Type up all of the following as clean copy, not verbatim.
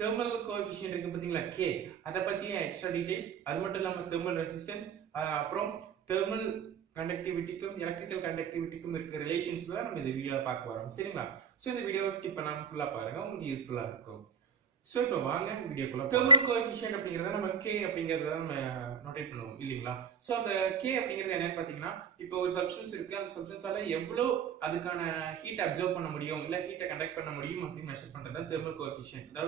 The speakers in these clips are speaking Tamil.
தெர்மல் கோஎஃபிஷியன்ட் இருக்கு பாத்தீங்களா K, அத பத்திய எக்ஸ்ட்ரா டீடைல்ஸ், அது மட்டும் இல்லாம தெர்மல் ரெசிஸ்டன்ஸ், அப்புறம் தெர்மல் கண்டக்டிவிட்டிக்கும் எலக்ட்ரிக்கல் கண்டக்டிவிட்டிக்கும் இருக்க ரிலேஷன்ஸ் தான் நம்ம இந்த வீடியோல பார்க்க போறோம். சரிங்களா? சோ இந்த வீடியோவை ஸ்கிப் பண்ணாம ஃபுல்லா பாருங்க, உங்களுக்கு யூஸ்ஃபுல்லா இருக்கும். சோ இப்போ வாங்க வீடியோக்குள்ள. தெர்மல் கோஎஃபிஷியன்ட் அப்படிங்கறத நம்ம K அப்படிங்கறத நம்ம நோட்டேட் பண்ணுவோம் இல்லீங்களா? சோ அந்த K அப்படிங்கிறது என்னன்னு பாத்தீங்கன்னா, இப்போ ஒரு சப்ஸ்டன்ஸ் இருக்கு, அந்த சப்ஸ்டன்ஸால எவ்வளவு அதுக்கான ஹீட் அப்சர்வ் பண்ண முடியும் இல்ல ஹீட்டை கண்டக்ட் பண்ண முடியும் அப்படின்னு மெஷர் பண்றது தான் தெர்மல் கோஎஃபிஷியன்ட்.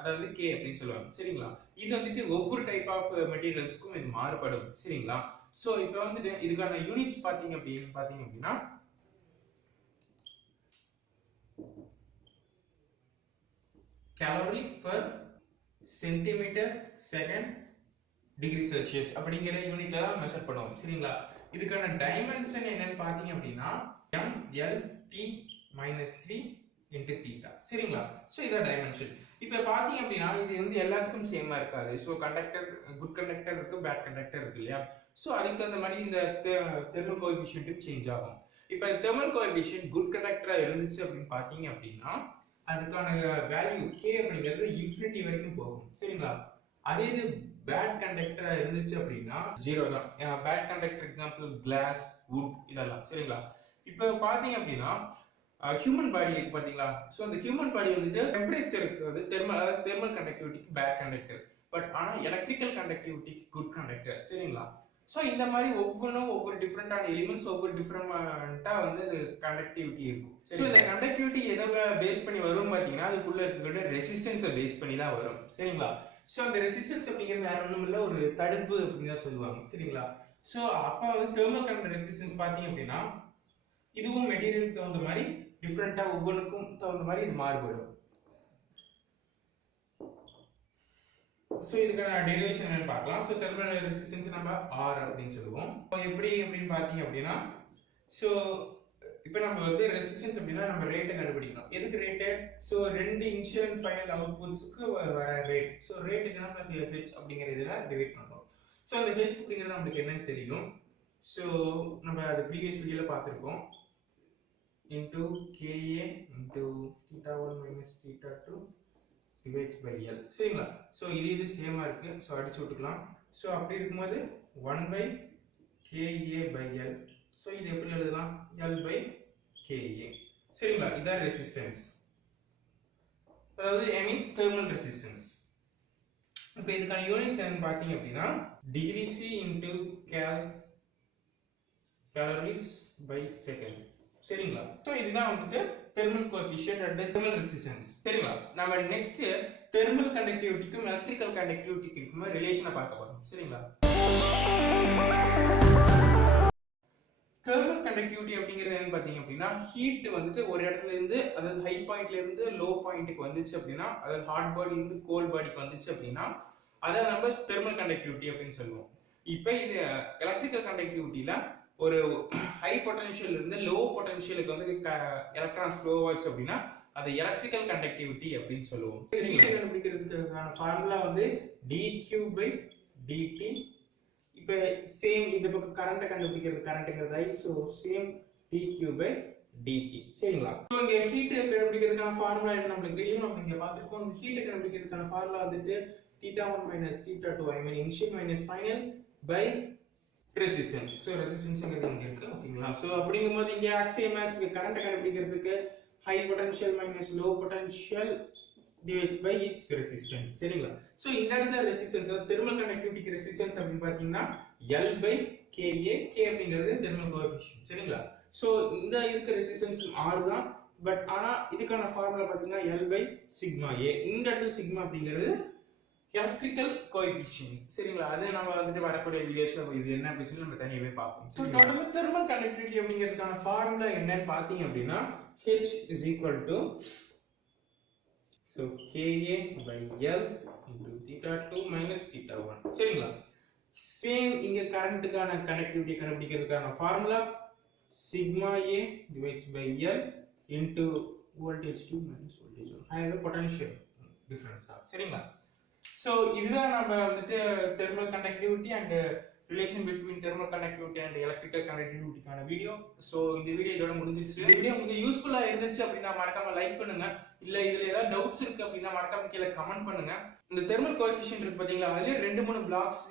அதாவது K அப்படின்னு சொல்லுவாங்க. சரிங்களா? இது வந்துட்டு ஒவ்வொரு டைப் ஆஃப் மெட்டீரியல்ஸ்க்கும் இது மாறுபடும். சரிங்களா? சோ இப்போ வந்துட்டு இதுக்கான யூனிட்ஸ் பாத்தீங்க அப்படின்னா calories per centimeter second degree celsius அப்படிங்கிற யூனிட்ல தான் மெஷர் பண்ணுவோம். சரிங்களா? இதுக்கான டைமென்ஷன் என்னன்னு பாத்தீங்க அப்படின்னா mLT - 3 into theta. சரிங்களா? சோ இத டைமென்ஷன். இப்போ பாத்தீங்க அப்படின்னா இது வந்து எல்லாத்துக்கும் சேமா இருக்காது. சோ கண்டக்டர், குட் கண்டக்டர் இருக்கு, பேட் கண்டக்டர் இருக்கு இல்லையா? சோ அதுக்கு தகுந்த மாதிரி இந்த தெர்மல் கோஎஃபிஷியன்ட் சேஞ்ச் ஆகும். இப்போ தெர்மல் கோஎஃபிஷியன்ட் குட் கண்டக்டரா இருந்துச்சு அப்படின்னு பாத்தீங்க அப்படின்னா அதுக்கான வேல்யூ K அப்படிங்கிறது இன்ஃபினிட்டி வரைக்கும் போகும். சரிங்களா? அதே இது பேட் கண்டக்டரா இருந்துச்சு அப்படின்னா 0 தான். Bad conductor example glass, wood இதெல்லாம். சரிங்களா? இப்போ பாத்தீங்க அப்படின்னா ஹியூமன் பாடி இருக்கு பாத்தீங்களா? சோ அந்த ஹியூமன் பாடி வந்துட்டு டெம்பரேச்சருக்கு வந்து தெர்மல் கண்டக்டிவிட்டிக்கு பேட் கண்டக்டர், பட் ஆனா எலக்ட்ரிக்கல் கண்டக்டிவிட்டிக்கு குட் கண்டக்டர். சரிங்களா? சோ இந்த மாதிரி ஒவ்வொரு டிஃபரெண்டான எலிமெண்ட்ஸ் ஒவ்வொரு டிஃபரெண்டா வந்து கண்டக்டிவிட்டி இருக்கும். சோ இந்த கண்டக்டிவிட்டி எதை பேஸ் பண்ணி வரும் பாத்தீங்கன்னா அதுக்குள்ள இருக்கிற ரெசிஸ்டன்ஸை பேஸ் பண்ணி தான் வரும். சரிங்களா? சோ அந்த ரெசிஸ்டன்ஸ் அப்படிங்கிறது வேற ஒண்ணும் இல்ல, ஒரு தடுப்பு அப்படின்னு தான் சொல்லுவாங்க. சரிங்களா? சோ அப்ப வந்து தெர்மல் கண்டக்ட் ரெசிஸ்டன்ஸ் பாத்தீங்க அப்படின்னா இதுவும் மெட்டீரியலுக்கு தகுந்த மாதிரி டிஃபரெண்டா ஒவ்வொன்றுக்கும் தகுந்த மாதிரி இது மாறுபடும். சோ இதுக்கான டெரிவேஷன் என்னன்னு பார்க்கலாம். சோ தெர்மல் ரெசிஸ்டன்ஸ் நம்ம R அப்படின்னு சொல்லுவோம். எப்படி அப்படின்னு பாத்தீங்க அப்படின்னா சோ இப்போ நம்ம வந்து ரெசிஸ்டன்ஸ் அப்படின்னா நம்ம ரேட்டை கண்டுபிடிக்கணும். எதுக்கு ரேட்? சோ ரெண்டு இனிஷியல் அண்ட் ஃபைனல் அவுட்புட்ஸ்க்கு வர ரேட். சோ ரேட்டுக்கு நம்ம H அப்படிங்கற இதல டிவைட் பண்றோம். சோ அந்த H அப்படிங்கிறது நமக்கு என்னன்னு தெரியும். சோ நம்ம அது ப்ரீவியஸ் வீடியோல பார்த்திருக்கோம். into Ka into θ1 - θ2 divides by L. சரிங்களா? சோ இது சேமா இருக்கு. சோ அடிச்சு விட்டுக்கலாம். சோ அப்படி இருக்கும்போது 1 by Ka by L. So இது எப்படி எழுதலாம்? L by Ka. சரிங்களா? இதான் ரெசிஸ்டன்ஸ், அதாவது தெர்மல் ரெசிஸ்டன்ஸ். இப்போ இதுக்கான யூனிட்ஸ் என்னன்னு பாத்தீங்க அப்படின்னா degree C into calories by second. சரிங்களா? சோ இதுதான் வந்துட்டு thermal coefficient and thermal resistance. சரிங்களா? நாம நெக்ஸ்ட் தெர்மல் கண்டக்டிவிட்டிக்கும் எலக்ட்ரிக்கல் கண்டக்டிவிட்டிக்கும் ரிலேஷனை பார்க்க போறோம். சரிங்களா? தெர்மல் கண்டக்டிவிட்டி அப்படிங்கிறது என்னன்னு பாத்தீங்க அப்படின்னா ஹீட் வந்துட்டு ஒரு இடத்துல இருந்து, அதாவது ஹை பாயிண்ட்ல இருந்து லோ பாயிண்ட்க்கு வந்துச்சு அப்படின்னா, அதாவது ஹாட் பாடில இருந்து கோல்ட் பாடிக்கு வந்துச்சு அப்படின்னா அதை நம்ம தெர்மல் கண்டக்டிவிட்டி அப்படின்னு சொல்லுவோம். இப்போ இது எலக்ட்ரிக்கல் கண்டக்டிவிட்டில ஒரு ஹை பொட்டன்ஷியல் இருந்து லோ பொட்டன்ஷியலுக்கு வந்து எலக்ட்ரான்ஸ் ஃப்ளோ ஆச்சு அப்படின்னா அது எலக்ட்ரிக்கல் கண்டக்டிவிட்டி அப்படின்னு சொல்லுவோம். ஹீட் கண்டுபிடிக்கிறதுக்கான ஃபார்முலா வந்து dQ/dt. இப்போ சேம் இந்த பக்கம் கரண்ட் கண்டுபிடிக்கிறது கரண்ட்ங்கிறது சோ சேம் dQ/dt. சரிங்களா? சோ இங்க ஹீட் கண்டுபிடிக்கிறதுக்கான ஃபார்முலா என்ன நமக்கு தெரியும், நம்ம இங்க பாத்துறோம். ஹீட் கண்டுபிடிக்கிறதுக்கான ஃபார்முலா வந்துட்டு θ1 - θ2, I mean initial minus final by resistance. So ரெசிஸ்டன்ஸ்ங்கிறது இங்க இருக்கு. ஓகேங்களா? சோ அப்படிங்கும்போது இங்க சேம் as கரண்ட் கண்டுபிடிக்கிறதுக்கு high potential minus low potential divides by its resistance. சரிங்களா? சோ இந்த இடத்துல ரெசிஸ்டன்ஸ், தெர்மல் கண்டக்டிவிட்டிக்கு ரெசிஸ்டன்ஸ் அப்படின்னு பாத்தீங்கன்னா L by Ka. K அப்படிங்கிறது தெர்மல் கோஎஃபிஷியன்ட். சரிங்களா? சோ இந்த இருக்க ரெசிஸ்டன்ஸ் R தான், பட் ஆனா இதுக்கான ஃபார்முலா பாத்தீங்கன்னா L by sigma A. இந்த இடத்துல சிக்மா அப்படிங்கிறது எலக்ட்ரிக்கல் கோஎஃபிஷியன்ட்ஸ். சரிங்களா? அது நம்ம வந்துட்டு வரக்கூடிய வீடியோஸ்ல இது என்ன அப்படி சொல்லி நம்ம தனியாவே பார்ப்போம். சோ டோட்டல் தெர்மல் கண்டக்டிவிட்டி அப்படிங்கிறதுக்கான ஃபார்முலா என்னன்னு பாத்தீங்க அப்படின்னா H is equal to so Ka by L into θ2 minus θ1. சரிங்களா? சேம் இங்க கரண்ட்கான கண்டக்டிவிட்டி கண்டுபிடிக்கிறதுக்கான formula sigma A divides by L into voltage 2 minus voltage 1. அது பொட்டன்ஷியல் டிஃபரன்ஸ் தான். சரிங்களா? சோ இதுதான் நம்ம வந்துட்டு thermal conductivity and relation between thermal conductivity and electrical கண்டக்டிவிட்டிக்கான வீடியோ. ஸோ இந்த வீடியோ இதோட முடிஞ்சிச்சு. இந்த வீடியோ உங்களுக்கு யூஸ்ஃபுல்லா இருந்துச்சு அப்படின்னா மறக்காம லைக் பண்ணுங்க. இல்ல இதுல ஏதாவது டவுட்ஸ் இருக்கு அப்படின்னா மறக்காம கீழே கமெண்ட் பண்ணுங்க. இந்த தெர்மல் கோஎஃபிஷியன்ட் இருக்கு பாத்தீங்களா, அதுலயே 2-3 பிளாக்ஸ்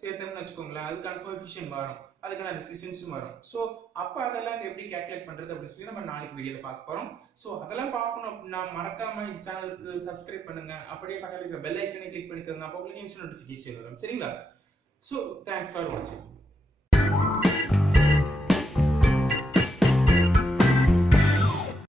சேர்த்தோம்னு வச்சுக்கோங்களேன், அதுக்கான கோஎஃபிஷியன்ட் மாறும், அதுக்கான ரெசிஸ்டன்ஸும் வரும். ஸோ அப்போ அதெல்லாம் எப்படி கேல்குலேட் பண்றது அப்படின்னு சொல்லி நம்ம நாளைக்கு வீடியோல பார்க்க போறோம். ஸோ அதெல்லாம் பார்க்கணும் அப்படின்னா மறக்காம இந்த சேனலுக்கு சப்ஸ்கிரைப் பண்ணுங்க. அப்படியே பக்கத்துல இருக்கிற பெல் ஐக்கனை கிளிக் பண்ணிக்கோங்க. அப்போ உங்களுக்கு இன்ஸ்டன்ட் நோட்டிஃபிகேஷன் வரும். சரிங்களா? ஸோ தேங்க்ஸ் ஃபார் வாட்சிங்.